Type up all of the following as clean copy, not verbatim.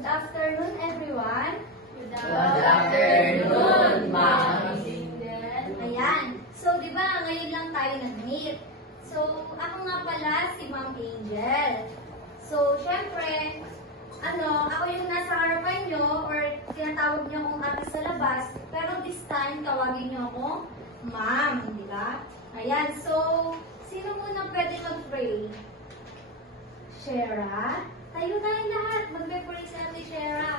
Good afternoon, everyone. Good afternoon, Ma'am. Ayan. So, di ba, ngayon lang tayo nag-meet. So, ako nga pala si Ma'am Angel. So, syempre, ako yung nasa harapan nyo or tinatawag nyo akong ate sa labas. Pero this time, tawagin nyo ako Ma'am, di ba? Ayan. So, sino muna pwede mag-pray? Shera? Tayo tayong lahat. Mag-pray si Ate Shera.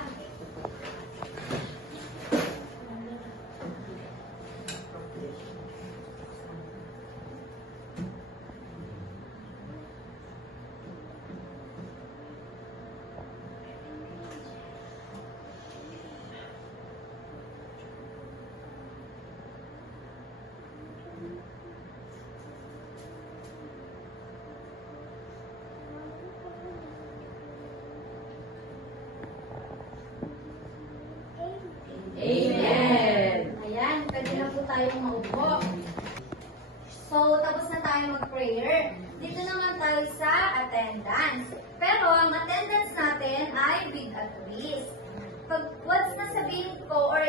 Amen. Ayan, pwede na po tayong maupo. So, tapos na tayo mag-prayer. Dito naman tayo sa attendance. Pero, ang attendance natin ay with a twist. Pag once na sabihin ko or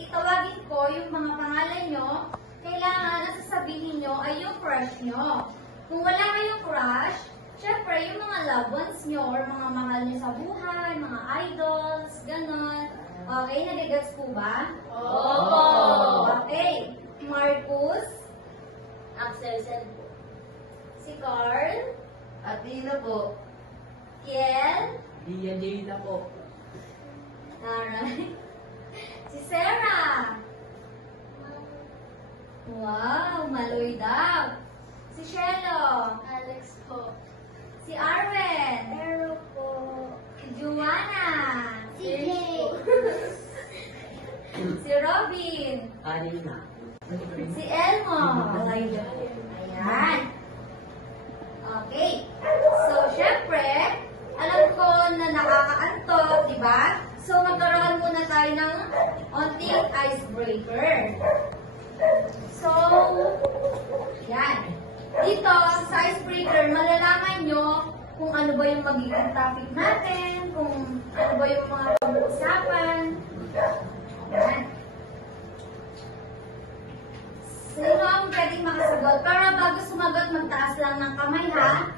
itawagin ko yung mga pangalan nyo, kailangan na sasabihin nyo ay yung crush nyo. Kung wala kayong crush, syempre yung mga loved ones nyo or mga mahal nyo sa buhay, mga idols, ganon. Okay, nagigets po ba? Opo. Okay. Marcus? Absent po. Si Carl? Athena po. Kiel? Diana po. Alright. Si Sarah? Wow, maloy daw. Si Shelo? Alex po. Si Arwen? Pero po. Si Joanna? Si Jay. Si Robin? Alina. Si Elmo? Ayan. Okay. So, syempre, alam ko na nakakaantok, di ba? So, magkaroon muna tayo ng onting icebreaker. So, yan. Dito, sa icebreaker, malalaman nyo kung ano ba yung magiging topic natin, kung ano ba yung mga pag-uusapan. Yan. Sino ang pwedeng makasagot? Pero bago sumagot, magtaas lang ng kamay, ha?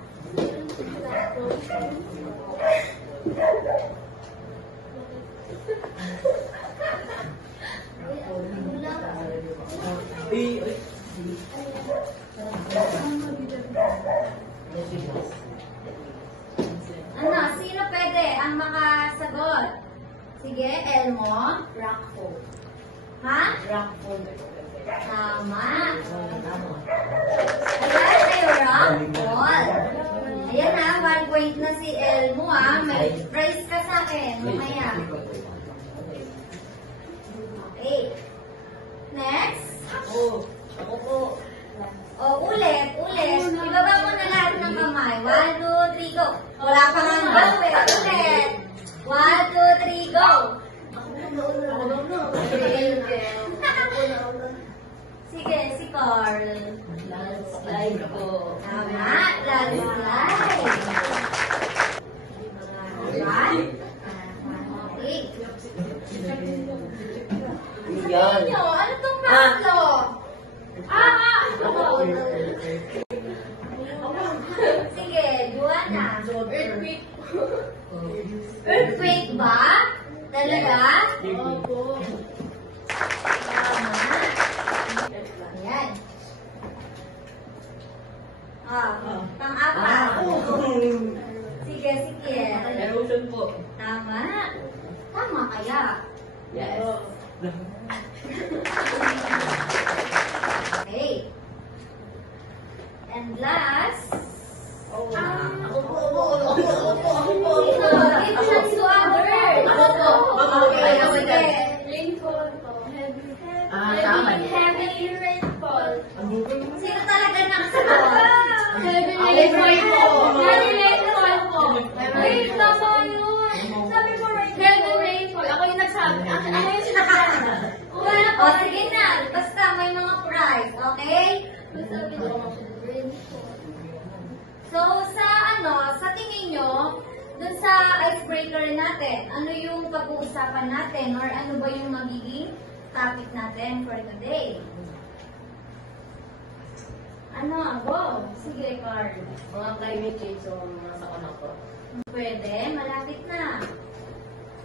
Sino pwede ang makasagot? Sige, Elmo. Rockfo. Ha? Rockfo. Tama. Ayan, kayo rockball. Ayan na, 1 point na si Elmo, ha? May prize ka sa akin, mamaya. Okay. Next. Ako. Ako po. O, ulit. Ibaba mo na lahat ng kamay. 1, 2, 3, go. Wala pa nga go, eh. Ulit. 1, 2, 3, go. Sige, si Carl. Landslide po. Tama, landslide. Alright. Okay. Yan. Ano tong matlo? Sige, Juana. Earthquake. Earthquake ba? Talaga? Opo. Tama. Ayan. Pang-apat. Sige, sige. Erosion po. Tama. Tama kaya? Yes. Okay. And last. Ako po. It has to others. Ako po. Okay, sige. Rainfall po. Heavy rainfall. Sino talaga nakasagot? Heavy rainfall po. Heavy rainfall po. Wait, tama yun. Sabi ko heavy rainfall. Ako yung nagsabi. Ako yung sinasabi. O, sige na. Basta may mga prize. Okay? Sabi ko. So, sa tingin nyo, dun sa icebreaker natin, ano yung pag-uusapan natin or ano ba yung magiging topic natin for today? Ano? Go! Sige, Carl. Mga climate change o mga sakuna po. Pwede, malapit na.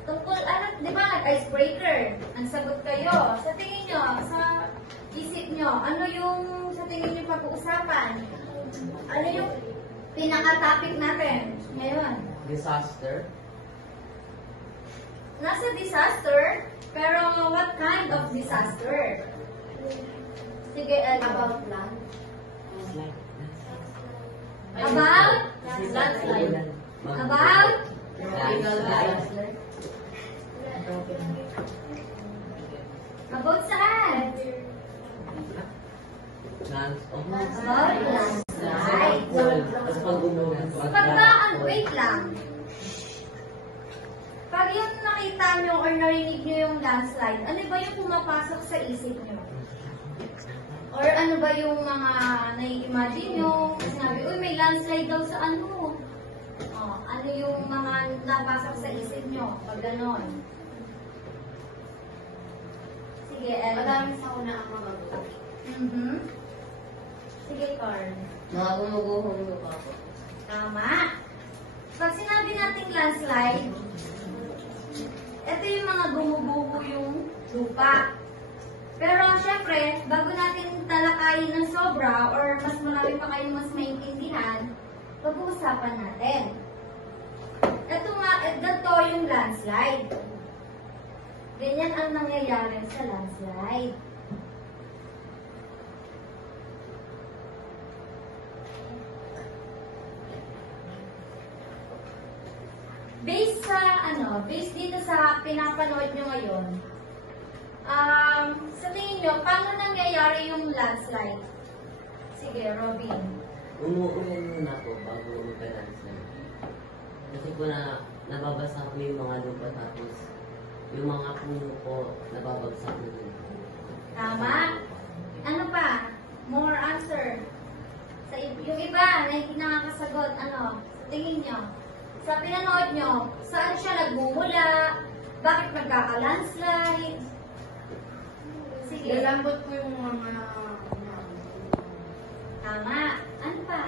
Tungkol, ano, di ba, icebreaker? Ang sagot kayo. Sa tingin nyo, sa isip nyo, ano yung sa tingin nyo pag-uusapan? Ano yung pinaka-topic natin ngayon? Disaster. Nasa disaster, pero what kind of disaster? Sige, about land. About? Landslide. About? Landslide. About saan? About landslide. Tapos pag umulan, Wait lang. Pag yung nakita nyo or narinig nyo yung landslide, ano ba yung pumapasok sa isip nyo? Or ano ba yung mga nai-imagine nyo? Sinabi, uy, may landslide daw sa ano. Oh, ano yung mga napasok sa isip nyo pag ganon? Sige, Ella. Maraming sakuna ang mga buto. Sige, Carl. Mga gumuguhong lupa po. Tama. Pag sinabi nating landslide, ito yung mga gumuguho yung lupa. Pero syempre, bago natin talakayin ng sobra or mas marami pa kayong mas maintindihan, pag-uusapan natin. Ito nga, ganito yung landslide. Ganyan ang nangyayari sa landslide. Based dito sa pinapanood nyo ngayon, sa tingin nyo, paano nangyayari yung landslide? Sige, Robin. umuulan muna po bago magka-landslide. Kasi po nababasa po yung mga lupa tapos yung mga puno po nababagsak na din. Tama? Ano pa? More answer. Yung iba na hindi nakakasagot, ano? Sa tingin nyo? Sa pinanood nyo, saan siya nagmumula? Bakit nagkaka-landslide? Sige. Lalambot po yung mga... Tama. Ano pa?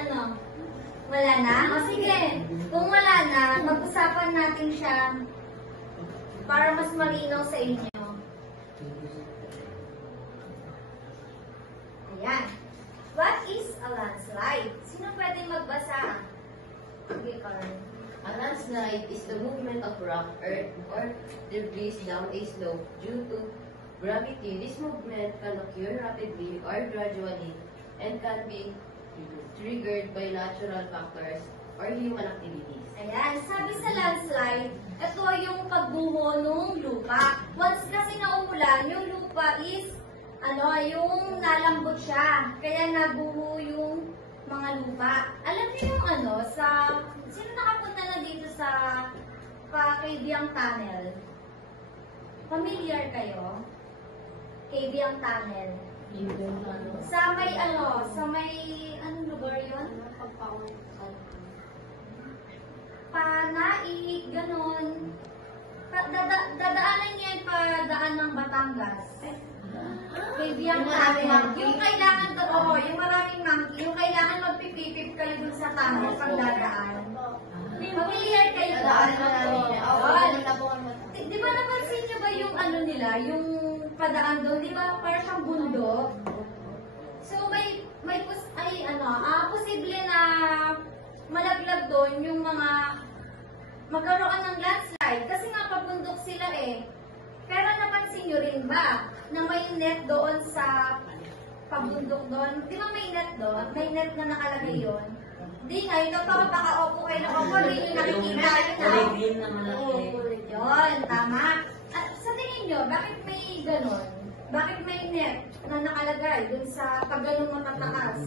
Ano? Wala na? O sige. Kung wala na, mag-usapan natin siya para mas malinaw sa inyo. Ayan. What is a landslide? Sino pwedeng magbasa? Sige, Carl. A landslide is the movement of rock, earth, or debris down a slope due to gravity. This movement can occur rapidly or gradually and can be triggered by natural factors or human activities. Ayan, sabi sa landslide, ito yung pagbuho ng lupa. Once kasi naumulan, yung lupa is, yung nalambot siya. Kaya nabuho yung mga lupa. Alam niyo yung sino nakapunta na dito sa Kaibiyang Tunnel? Familiar kayo? Kaibiyang Tunnel. Sa may anong lugar yun? Panaig, ganon. Dadaanan niya yung padaan ng Batangas. Kaibiyang Tunnel. Yung kailangan yung maraming monkey, yung kailangan magpipipip kayo dun sa tunnel pag dadaan. Familiar kayo doon? Di ba napansin niyo ba yung yung padaan doon, di ba? Parang siyang bundok. So posible na malaglag doon yung mga magkaroon ng landslide kasi nga pabundok sila eh. Pero napansin nyo rin ba na may net doon sa pabundok doon? Di ba may net doon? May net na nakalagay yun? Di nga, yung kapag baka-opo kayo na opo, di nyo nakikita yun Green na malaki. Yun, tama. At sa tingin nyo, bakit may ganon? Bakit may net na nakalagay dun sa pag ganun matataas?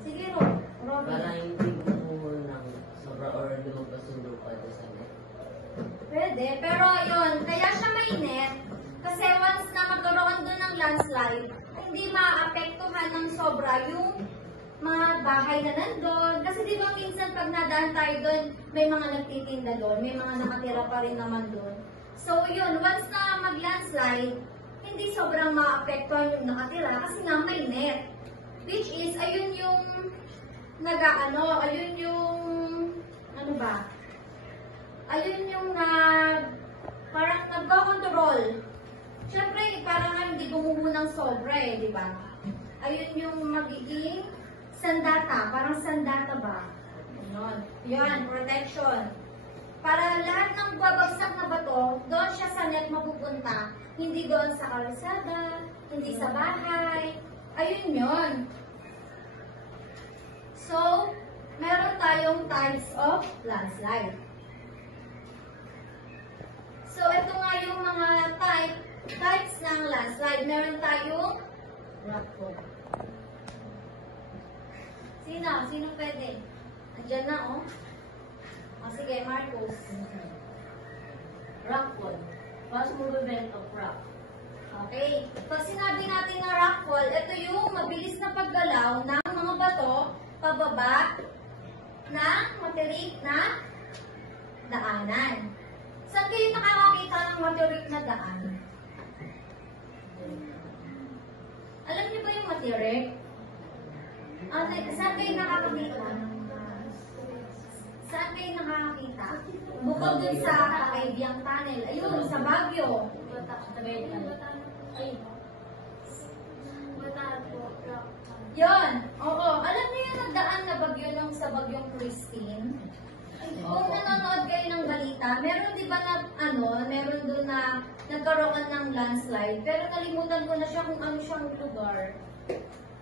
Sige, Robin. Para hindi bumuhol ng sobra or lumabas yung lupa doon sa net. Pwede, pero yun, kaya siya may net, kasi once na magkaroon doon ng landslide, hindi maapektuhan ng sobra yung mga bahay na nandun. Kasi di ba minsan pag nadaan tayo doon, may mga nagtitinda doon, may mga nakatira pa rin naman doon. So yun, once na mag-landslide, hindi sobrang maapektuhan yung nakatira kasi nga may net. Which is, ayun yung ayun yung, ano ba? Ayun yung parang nagko-control. Siyempre, parang nga hindi gumuho ng sobra eh, di ba? Ayun yung magiging sandata, parang sandata ba? Yun. Yun, protection. Para lahat ng babagsak na bato, doon siya sa net mapupunta. Hindi doon sa kalsada, hindi sa bahay. Ayun yun. So, meron tayong types of landslide. So, ito nga yung mga types ng landslide. Meron tayong rock fall. Sino pwede? Andiyan na, oh. O, sige, Marcos. Rock fall. Fast movement of rock. Okay. Pag sinabi natin na rockfall, ito yung mabilis na paggalaw ng mga bato pababa ng matirik na daanan. Saan kayo nakakakita ng matirik na daan? Alam niyo ba yung matirik? Saan kayo nakakakita? Saan kayo nakakakita? Bukod dun sa Caribbean Tunnel. Ayun, sa Baguio. Yon, oo. Alam niyo yung nagdaan na bagyo nung sa bagyong Christine? Kung nanonood kayo ng balita, meron di ba na, meron doon na nagkaroon ng landslide, pero nalimutan ko na siya kung ano siyang lugar.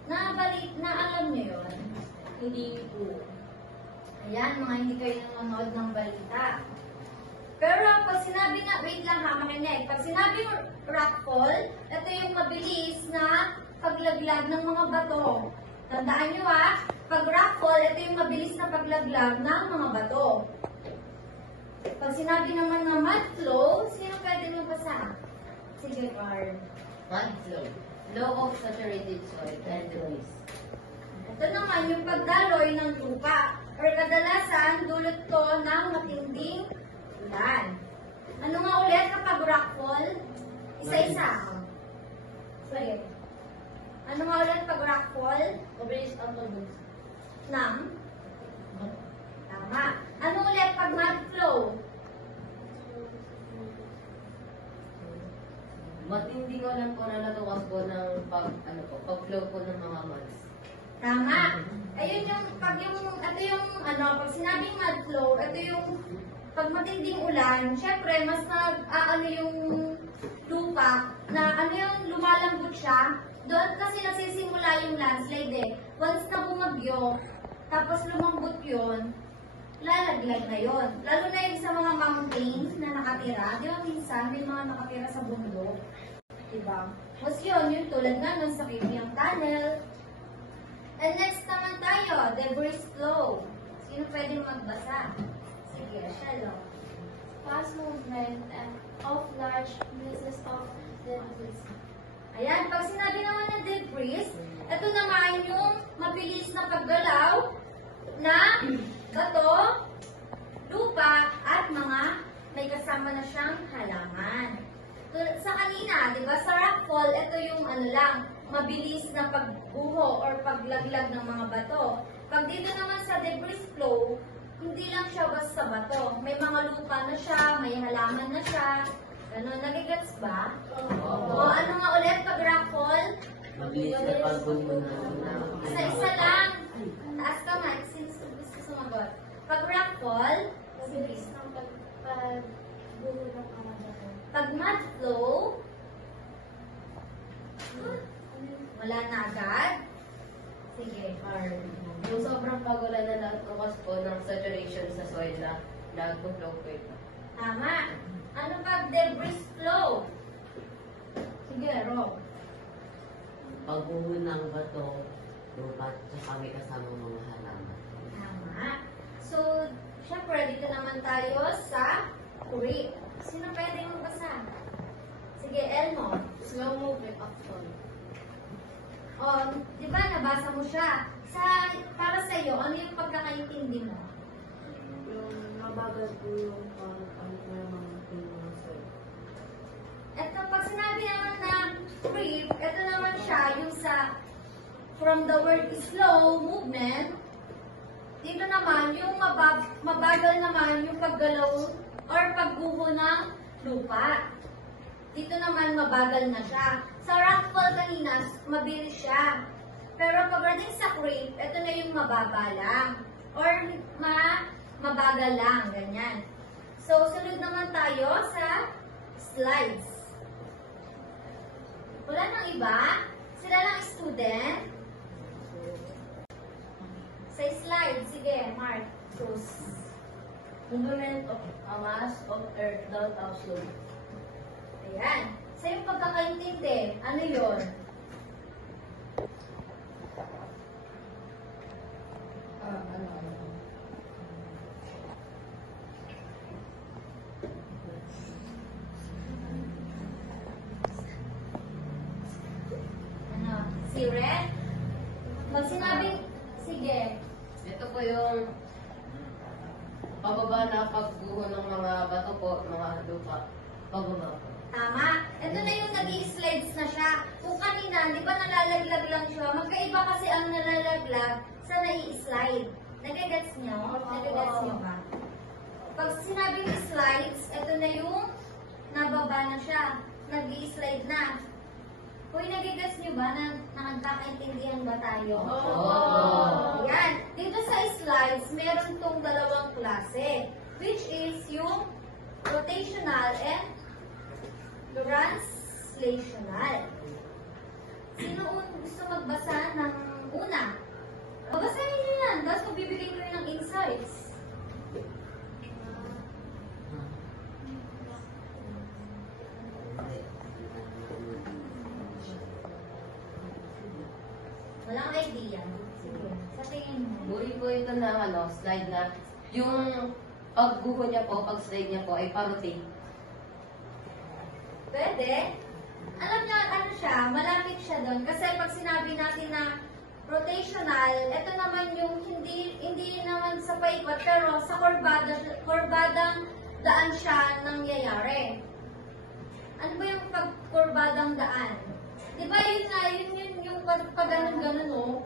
Na alam niyo yun? Hindi po. Ayan, mga hindi kayo nanonood ng balita. Pero pag sinabi na, wait lang ha, makinig. Pag sinabi rockfall, ito yung mabilis na paglaglag ng mga bato. Tandaan nyo ha, pag rockfall, ito yung mabilis na paglaglag ng mga bato. Pag sinabi naman na mud flow, sino pwede magbasa? Sige, Carl. Mud flow. Flow of saturated soil and waste. Ito naman yung pagdaloy ng lupa. Or kadalasan, dulot to ng matinding ulan. Ano nga ulit kapag rockfall? Isa-isa. Sige. Ano nga ulit pag rockfall? Mabilis ang tubig. Ng? Tama. Ano ulit pag mud flow? Matinding ulan po na natukas po ng pag-flow po ng mga muds. Tama. Ayun yung, pag sinabing mud flow, ito yung, pag matinding ulan, syempre, mas yung lupa, na lumalambot siya, doon kasi nagsisimula yung landslide eh. Once na bumagyo, tapos lumambot yun, lalaglag na yun. Lalo na yung sa mga mountains na nakatira, di ba minsan may mga nakatira sa bundok, diba? Mas yun tulad nga nun sa Caribbean Tunnel. And next naman tayo, debris flow. Sino pwede magbasa? Sige, Shelo. Fast movement of large pieces of debris. Ayan, pag sinabi naman ng debris, ito naman yung mabilis na paggalaw na bato, lupa, at mga may kasama na siyang halaman. Sa kanina, di ba, sa rockfall, ito yung mabilis na pagbuho or paglaglag ng mga bato. Pag dito naman sa debris flow, hindi lang siya basta bato. May mga lupa na siya, may halaman na siya. Ano, nagigets ba? O ano nga ulit pag rockfall? Mabilis na pagbuho na. Isa-isa lang. Taas kamay, since gusto sumagot. Pag rockfall, Mabilis ng pagbuho ng mga bato. pag mud flow, wala na agad. Sige, Carl. Yung sobrang pagulan na natukas po ng saturation sa soil na nag-flow po ito. Tama. Ano pag debris flow? Sige, Rob. Pagbuho ng bato, lupa, tsaka may kasama mga halaman. Tama. So, syempre, dito naman tayo sa creek. Sino pwede magbasa? Sige, Elmo. Slow movement of soil. O, di ba, nabasa mo siya. Para sa'yo, ano yung pagkakaintindi mo? Yung mabagal po yung mga pinag-sir. Ito, pag sinabi naman na creep, ito naman siya, yung sa from the word slow movement, dito naman, yung mabagal naman yung paggalaw or pagguho ng lupa. Dito naman, mabagal na siya. Sa rockfall kanina, mabilis siya. Pero pagdating sa creep, ito na yung mababa lang. Or mabagal lang, ganyan. So, sunod naman tayo sa slides. Wala nang iba. Sila lang student. Sa slide, sige, Mark. Choose. Movement of a mass of earth down slowly. Ayan. Sa yung pagkakaintindi, ano yun? Ano? Si Red? Pag sinabing, sige. Ito po yung pababa na pagguho ng mga bato po, mga lupa. Pababa po. Tama. Ito na yung nag-i-slides na siya. Kung kanina, di ba nalalaglag lang siya? Magkaiba kasi ang nalalaglag sa nai-slide. Nagagets nyo? Nagagets nyo ba? Pag sinabing slides, ito na yung nababa na siya. Nag-i-slide na. Hoy, nagagets nyo ba na nakagkakaintindihan ba tayo? Oo. Yan. Dito sa slides, meron tong dalawang klase. Which is yung rotational and translational. Sino gusto magbasa ng una? Babasahin niyo yan. Tapos magbibigay ko yun ng insights. Walang idea. Sige. Sa tingin mo. Buri po ito na slide na yung pagguho niya po, pag-slide niya po ay pa-rotate. Pwede. Alam niyo, ano siya, malapit siya doon. Kasi pag sinabi natin na rotational, ito naman yung hindi naman sa paikot, pero sa kurbadang daan siya nangyayari. Ano ba yung pagkurbadang daan? Di ba yun nga, yun yung pag ganun-ganun, oh.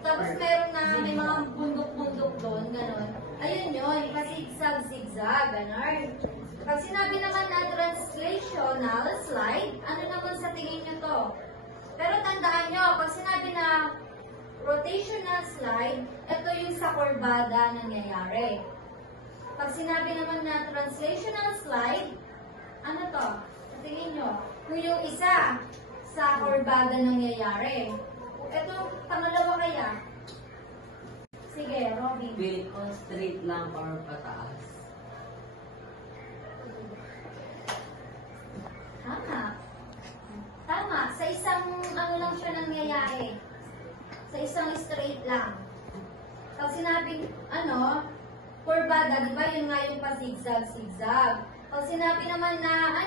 Tapos meron na may mga bundok-bundok doon, ganun. Ayun yun, pa-zigzag, ganun. Pag sinabi naman na translational slide, ano naman sa tingin nyo to? Pero tandaan nyo, pag sinabi na rotational slide, ito yung sa kurbada nangyayari. Pag sinabi naman na translational slide, ano to? Sa tingin nyo? Kung yung isa sa kurbada nangyayari. Ito, pangalawa kaya? Sige, Robin. Feel ko straight lang or pataas. Tama. Tama. Sa isang ano lang siya nangyayari. Sa isang straight lang. Pag sinabing, kurbada, di ba yun nga yung pa-zigzag-zigzag. Pag sinabi naman na,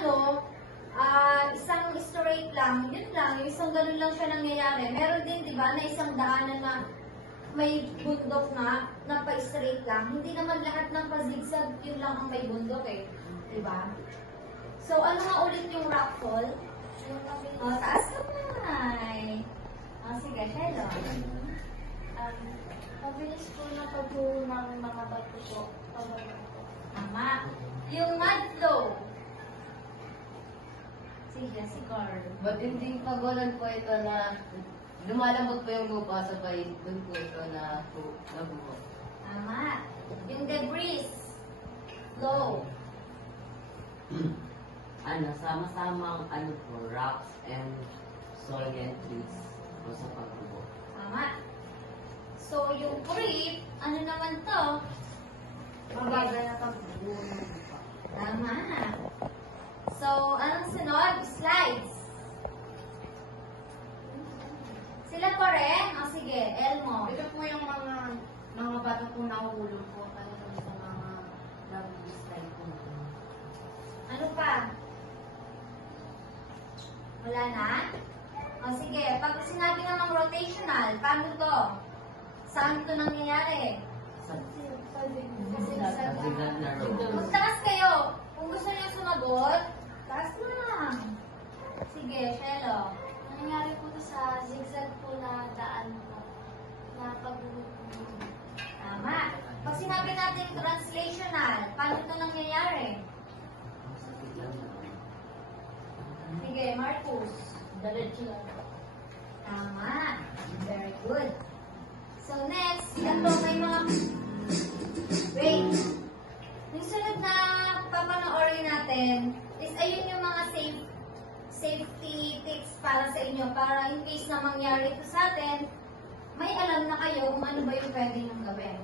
isang straight lang, yun lang, yung isang ganun lang siya nangyayari. Meron din, di ba, na isang daanan na may bundok na pa-straight lang. Hindi naman lahat ng pa-zigzag, yun lang ang may bundok eh. Di ba? So, ano nga ulit yung rockfall? Taas kamay. Sige, Shelo. Mabilis po na pagbuo ng mga bato po. Pababa po. Tama. Yung mud flow. Sige, si Carl. But hindi pagulan po ito na lumalambot po yung lupa sabay dun po ito na nabuho. Tama. Yung debris. Flow. Sama-samang po, rocks and soil and trees o sa pagbubo. Tama. So, yung creep, ano naman to? Mabagal na pagbuo ng lupa. Tama. So, anong sunod? Slides. Sila pa rin? Sige, Elmo. Ito po yung mga bato po nahuhulog po. Ano sa mga nag-slide po. Ano pa? Wala na? Sige, pag sinabi namang rotational, paano to? Saan ito nangyayari? Sa biglang na road. Magtaas kayo. Kung gusto niyo sumagot, taas mo lang. Sige, Shelo. Nangyari po ito sa zigzag po na daan po. Na pag-uwi po. Tama. Pag sinabi natin translational, paano ito nangyayari? Sa biglang na road. Sige, Marcus. Diretso lang. Tama. Very good. So next, ito may mga... Wait. Yung sunod na papanoorin natin is ayun yung mga safety tips para sa inyo. Para in case na mangyari ito sa atin, may alam na kayo kung ano ba yung pwede nyo gawin.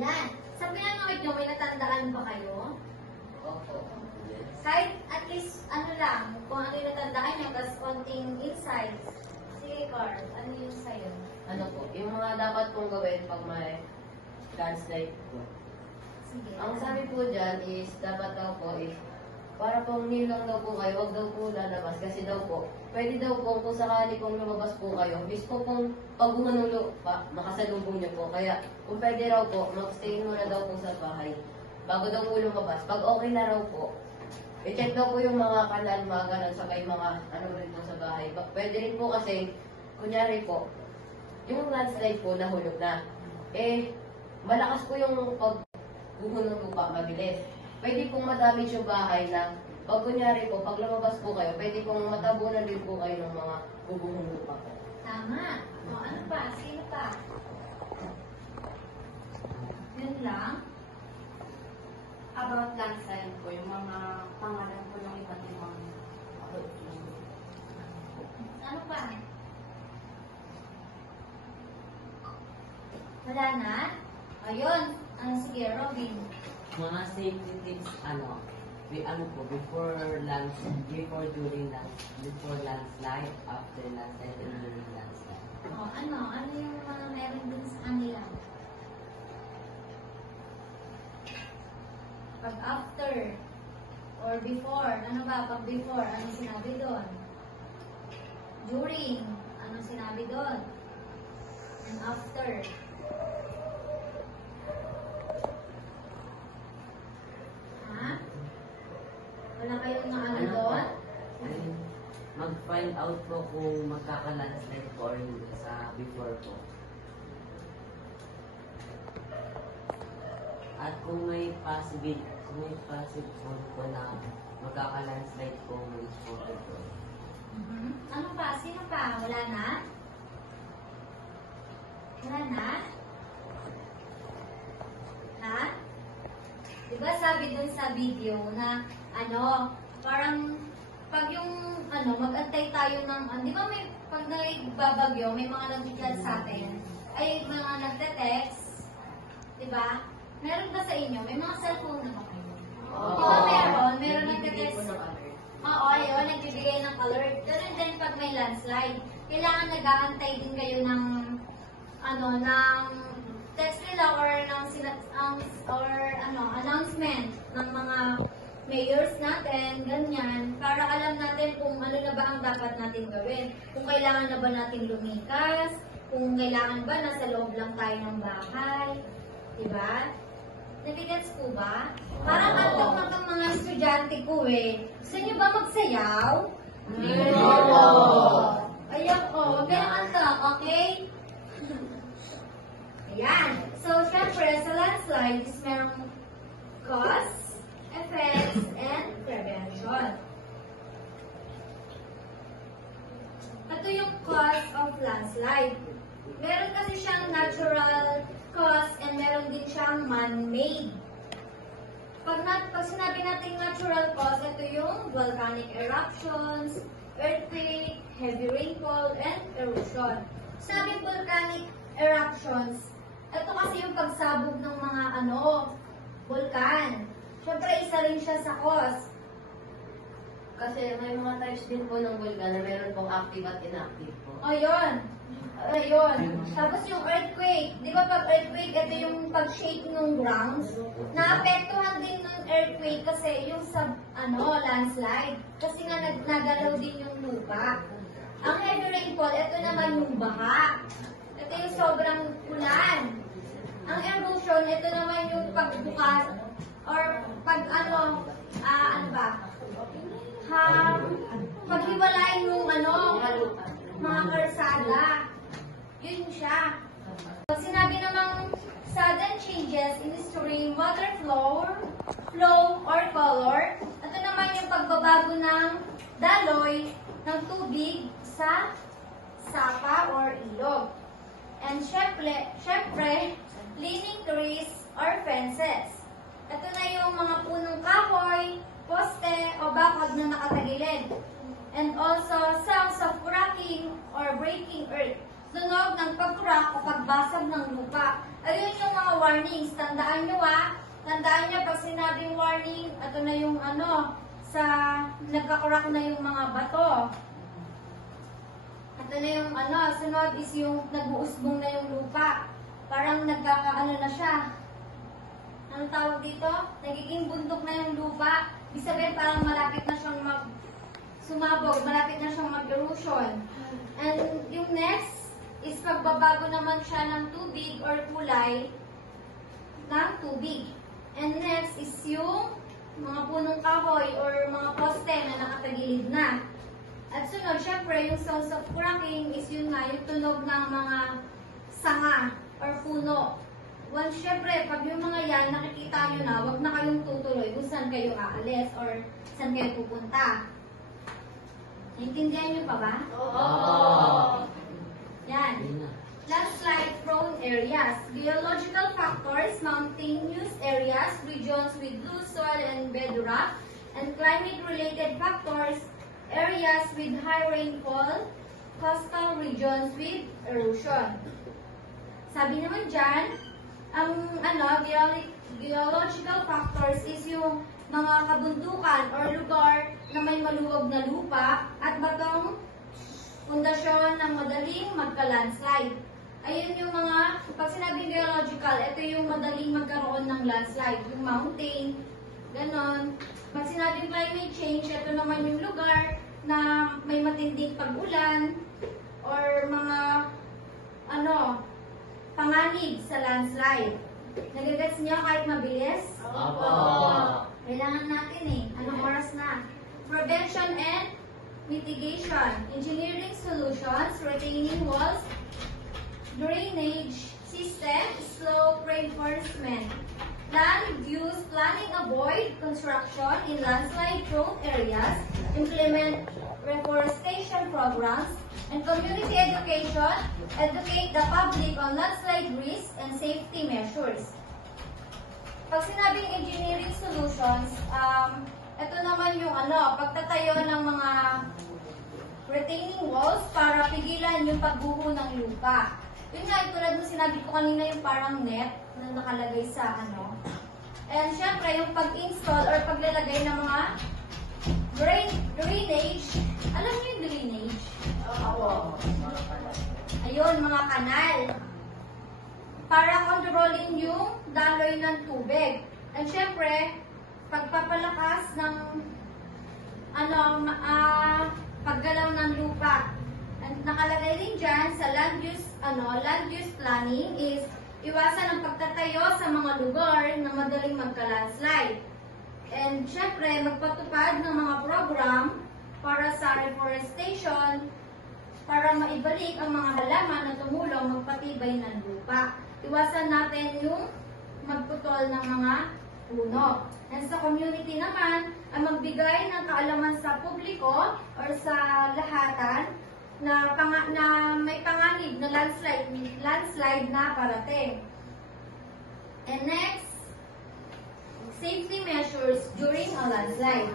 Yan. Sa pinanood nyo, may natandaan ba kayo? Opo. Yes. Kahit at least, ano lang, kung ano yung natandaan nyo, tapos konting insights. Sige, Carl, ano yung sa'yo? Ano po, yung mga dapat pong gawin pag may landslide po. Sige. Ang sabi po dyan is, dapat daw po is, para pong nilang daw po kayo, huwag daw po lalabas. Kasi daw po, pwede daw po kung sakali pong lumabas po kayo, mismo pong pag gumanulo pa, makasalubong niyo po. Kaya, kung pwede raw po, mag-stay muna daw po sa bahay. Bago daw po lumabas. Pag okay na raw po, i-check daw po yung mga kanal, mga ganun, sabay mga ano rin po sa bahay. Pwede rin po kasi, kunyari po, yung landslide po nahulog na. Eh, malakas po yung pag ng lupa, mabilis. Pwede pong madamage yung bahay na pag kunyari po, pag lumabas po kayo, pwede pong matabunan din po kayo ng mga bubong lupa po. Tama. O, ano pa? Sino pa? Yun lang? About landslide po, yung mga pangalan po ng iba't ibang Ano pa? Wala na? Ayun. Sige, Robin. Mga safety tips, before landslide, after landslide, and during landslide. O, ano yung mga meron dun sa kanila? Pag after, or before, ano ba? Pag before, ano sinabi doon? During, ano sinabi doon? And after. Ha? Wala kayong naano doon? Mag-find out po kung magkaka-landslide po or hindi sa before po. At kung may possible po na magkaka-landslide po most probable. Ano pa? Sino pa? Wala na? Wala na? Ha? Diba sabi dun sa video na ano, parang pag yung ano, mag-antay tayo ng, di ba may, pag nagbabagyo, may mga nag-chat sa atin, ay mga nagte-text, di ba? Meron ba sa inyo? May mga cellphone na ba kayo? Di ba meron? Meron nagte-text. Oo, yun, nagbibigay ng alert. Ganun din pag may landslide. Kailangan nag-aantay din kayo ng ano, ng text nila or ng announcement ng mga mayors natin, ganyan, para alam natin kung ano na ba ang dapat natin gawin. Kung kailangan na ba natin lumikas, kung kailangan ba nasa loob lang tayo ng bahay, diba? Nabigets ko ba? Parang antok na itong mga estudyante ko eh. Gusto niyo ba magsayaw? No! Ayan ko, huwag kayong antok, okay? Ayan. So, syempre, sa landslide is merong cause, effects, and prevention. Ito yung cause of landslide. Meron kasi siyang natural cause and meron din siyang man-made. Pag sinabi natin natural cause, ito yung volcanic eruptions, earthquake, heavy rainfall, and erosion. Sabi volcanic eruptions, ito kasi yung pagsabog ng mga vulkan. Siyempre, isa rin siya sa cause. Kasi may mga types din po ng vulkan na meron pong active at inactive po. Ayun. Ayun. Tapos yung earthquake. Di ba pag earthquake, ito yung pag-shake ng ground. Naapektuhan din ng earthquake kasi yung sa, landslide. Kasi nga nagalaw din yung lupa. Ang heavy rainfall, ito naman yung baha. Ito yung sobrang ulan. Ang erosion, ito naman yung pagbukas or paghiwalay yung mga karsada. Yun siya. Pag sinabi namang sudden changes in stream, water flow, or color, ito naman yung pagbabago ng daloy ng tubig sa sapa or ilog. And syempre, leaning trees or fences. Ito na yung mga punong kahoy, poste, o bakod na nakatagilid. And also, sounds of cracking or breaking earth. Tunog ng pag-crack o pagbasag ng lupa. Ayun yung mga warnings. Tandaan nyo Tandaan nyo pag sinabing warning, ito na yung sa nagka-crack na yung mga bato. Ito na yung sunod is yung nag-uusbong na yung lupa. Parang nagkakaano na siya. Anong tawag dito? Nagiging bundok na yung lupa. Ibig sabihin parang malapit na siyang sumabog, malapit na siyang mag-erosion. And yung next is pagbabago naman siya ng tubig or kulay ng tubig. And next is yung mga punong kahoy or mga poste na nakatagilid na. At sunod, syempre, yung sounds of cracking is yun nga, yung tunog ng mga sanga or puno. Once, syempre, pag yung mga yan, nakikita nyo na, huwag na kayong tutuloy kung saan kayo aalis or saan kayo pupunta. Naintindihan nyo pa ba? Oo! Yan. Landslide-prone areas. Geological factors, mountainous areas, regions with loose soil and bedrock, and climate-related factors, areas with high rainfall, coastal regions with erosion. Sabi naman dyan, ang geological factors is yung mga kabundukan or lugar na may maluwag na lupa at batong pundasyon ng madaling magka-landslide. Ayun yung mga, pag sinabing geological, ito yung madaling magkaroon ng landslide. Yung mountain, ganon. Pag sinabing climate change, ito naman yung lugar na may matinding pag-ulan or mga, panganib sa landslide. Nagagets niyo kahit mabilis? Opo. Kailangan natin Anong oras na? Prevention and mitigation. Engineering solutions, retaining walls, drainage system, slope reinforcement. land use planning, avoid construction in landslide-prone areas, implement reforestation programs, and community education, educate the public on landslide risks and safety measures. Pag sinabing engineering solutions, ito naman yung pagtatayo ng mga retaining walls para pigilan yung pagguho ng lupa. Yun nga, tulad ng sinabi ko kanina yung parang net na nakalagay sa And syempre, yung pag-install or paglalagay ng mga drainage. Alam niyo yung drainage? Oo. Ayun, mga kanal. Para kontrolin yung daloy ng tubig. And syempre, pagpapalakas ng paggalaw ng lupa. And nakalagay din dyan sa land use planning is iwasan ang pagtatayo sa mga lugar na madaling magka-landslide. And syempre, magpatupad ng mga program para sa reforestation para maibalik ang mga halaman na tumulong magpatibay ng lupa. Iwasan natin yung magputol ng mga puno. And sa community naman, ay magbigay ng kaalaman sa publiko or sa lahatan na may panganib na landslide na parating. And next, safety measures during a landslide.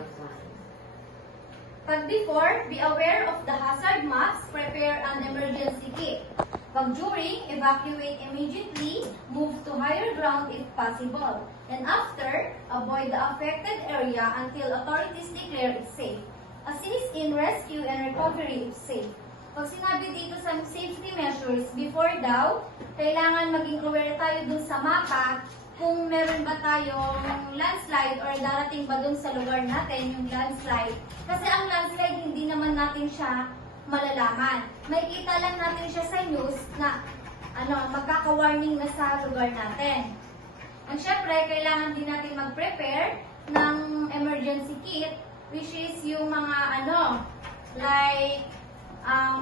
Pag before, be aware of the hazard maps, prepare an emergency kit. Pag during, evacuate immediately, move to higher ground if possible. And after, avoid the affected area until authorities declare it safe. Assist in rescue and recovery if safe. Pag sinabi dito sa safety measures, before daw, kailangan maging aware tayo dun sa mapa kung meron ba tayong landslide or darating ba dun sa lugar natin yung landslide. Kasi ang landslide, hindi naman natin siya malalaman. May kita lang natin siya sa news na magkaka-warning na sa lugar natin. And syempre, kailangan din natin mag-prepare ng emergency kit, which is yung mga like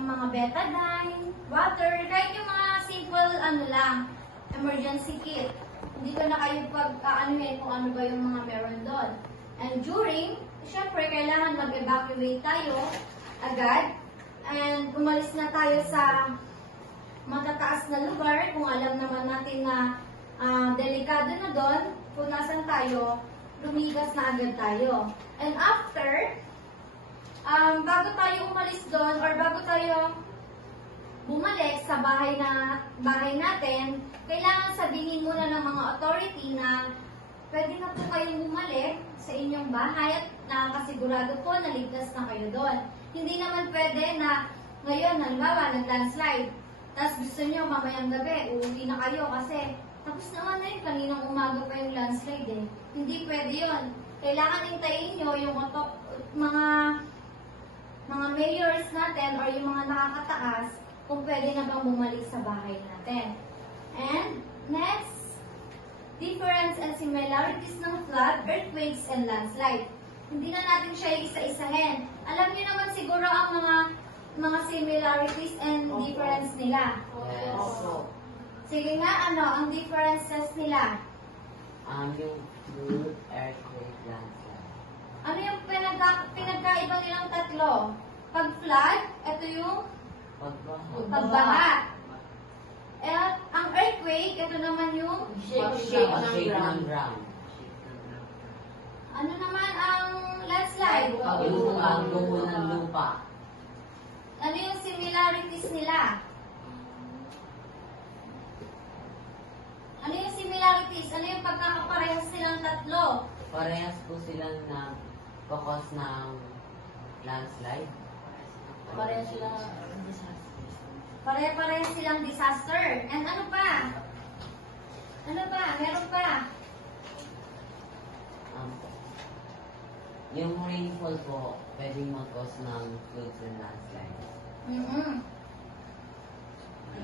mga betadine, water, kahit yung mga simple emergency kit. Hindi ko na kayo kung ano ba yung mga meron doon. And during, syempre, kailangan mag-evacuate tayo agad. And umalis na tayo sa matataas na lugar kung alam naman natin na delikado na doon. Kung nasan tayo, lumigas na agad tayo. And after, bago tayo umalis doon or bago tayo bumalik sa bahay natin, kailangan sabihin muna ng mga authority na pwede na po kayong bumalik sa inyong bahay at nakakasigurado po na ligtas na kayo doon. Hindi naman pwede na ngayon, halimbawa, nag-landslide, tapos gusto nyo mamayang gabi, uuwi na kayo kasi tapos naman na yun, kaninang umaga pa yung landslide eh. Hindi pwede yun. Kailangan hintayin nyo yung mga mayors natin or yung mga nakakataas kung pwede na bang bumalik sa bahay natin. And next, difference and similarities ng flood, earthquakes, and landslide. Hindi na natin siya isa-isahin. Alam niyo naman siguro ang mga similarities and difference nila. Yes. Sige nga, ang differences nila? Yung flood, earthquake, landslide. Ano yung pinagkaiba nilang tatlo? Pag flood, ito yung pagbaha. Ang earthquake, ito naman yung Shake ng ground. ano naman ang landslide? Yung guho ng lupa. Ano yung similarities nila? Ano yung similarities? Ano yung pagkakaparehas nilang tatlo? Parehas po silang nag-focus ng landslide. Parehas silang Pare-parehas silang disaster. And ano pa? Ano pa? Meron pa? Yung rainfall po, pwedeng mag-cause ng floods and landslides.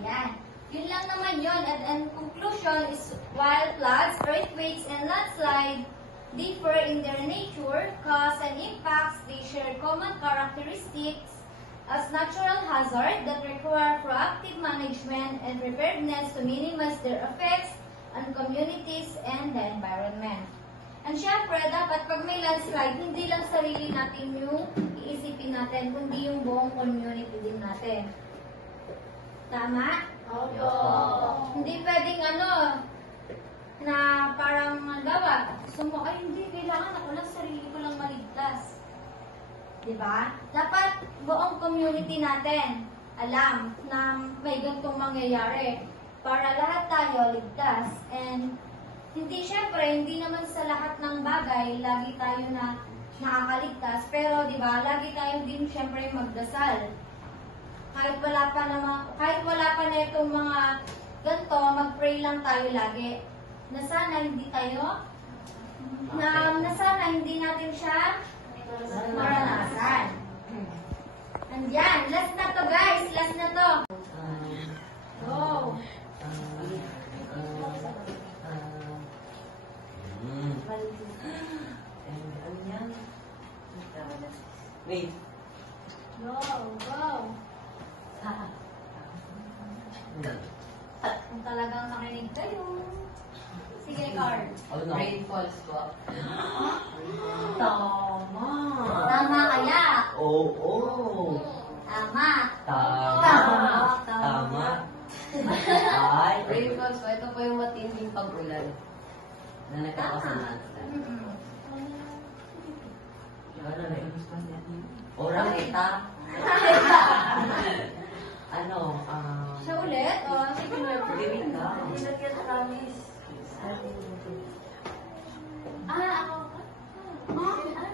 Ayan. Yun lang naman yun. And conclusion is, while floods, earthquakes, and landslide differ in their nature, cause, and impacts, they share common characteristics as natural hazard that require proactive management and preparedness to minimize their effects and communities, and the environment. And syempre, dapat pag may landslide, hindi lang sarili natin yung iisipin natin, kundi yung buong community din natin. Tama? Opo. Hindi pwedeng na parang halimbawa, gusto mo, ay hindi, kailangan ako lang, sarili ko lang maligtas. Diba? Dapat buong community natin alam na may ganitong mangyayari para lahat tayo ligtas. And hindi, syempre, hindi naman sa lahat ng bagay lagi tayo na nakakaligtas. Pero, di ba, lagi tayo din syempre magdasal. Kahit wala pa na itong mga ganito, mag-pray lang tayo lagi. Na sana hindi natin siya maranasan. Andyan, last na to guys, last na to. Go. Wait. Go, go. Kung talagang nakinig kayo. Sige, Carl. Oh, no. Rainfalls po. Tama. Tama kaya? Oo. Tama. Tama. Tama. Ay. Rainfalls po, ito po yung matinding pag-ulan. Na nagkakasanan. Mm-mm. Orang kita. Siya ulit? O, sige na. Bibig ka. promise. Ako ba? Tingnan.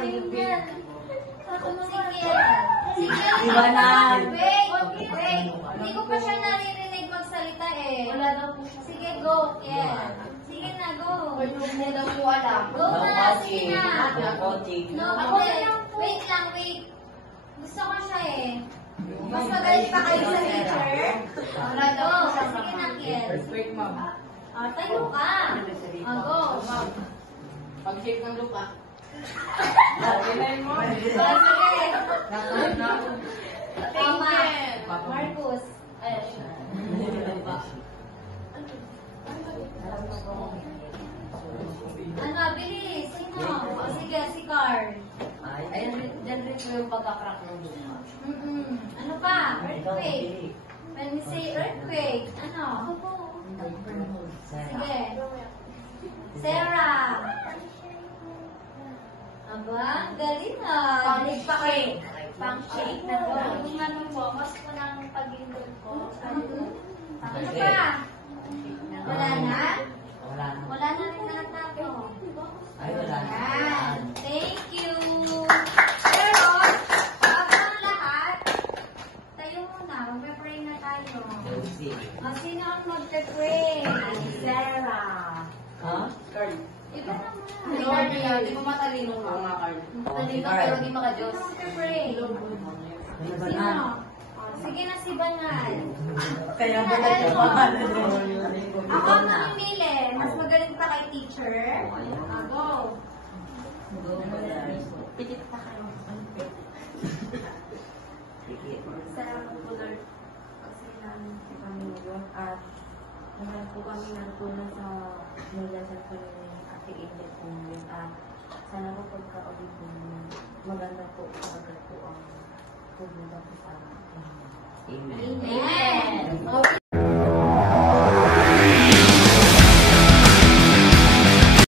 Sige. Sige. Iba na. Wait. Hindi ko pa siya naririnig magsalita eh. Wala daw po siya. Sige, go. Yeah. Sige na, go. Hindi daw po alam. Go No na, sige coaching. na. No coaching. No, Ako hindi. na lang po. Wait lang, wait. Gusto ko siya eh. Mas magaling pa kayo sa teacher? Wala daw po siya. Sige na, Kiel. Tayo ka. Go. Pag-shake ng lupa. Sige. Tama. Marcus. Bilis. Sino? Sige, si Carl. Ayan, dyan rin po yung pagkakrak ng lupa. Ano pa? Earthquake. When we say earthquake, ano? Sige. Sarah. Aba, galing ah. Pang-shake. Pang-shake na to. Yung ano po, mas po ng pag-indol ko. Ano pa? Wala na? Wala na. Wala na rin nata to. Ay, wala na. Yan. Thank you. Pero, bago ang lahat, tayo muna. Mag-pray na tayo. Josie. Sino ang mag-pray? Sarah. Ha? Carl. Iba naman. Hindi Carl niya. Di ba matalino ka nga, Carl? Talino pero di maka-Diyos. Sino ang mag-pray? Ano ba Sino? na? Sige na si Banal. Kaya ba Banal mo. Ako Ikaw ang na. mamimili. Mas magaling pa kay teacher. Go. Pikit pa kayo. Sige. Salamat po Lord kasi namin po kami ngayon at naman po kami natutunan sa mula sa kanyang Ate Angel po ngayon at sana po pagka-ulit po maganda po agad po ang pumunta po sa amin. Amen.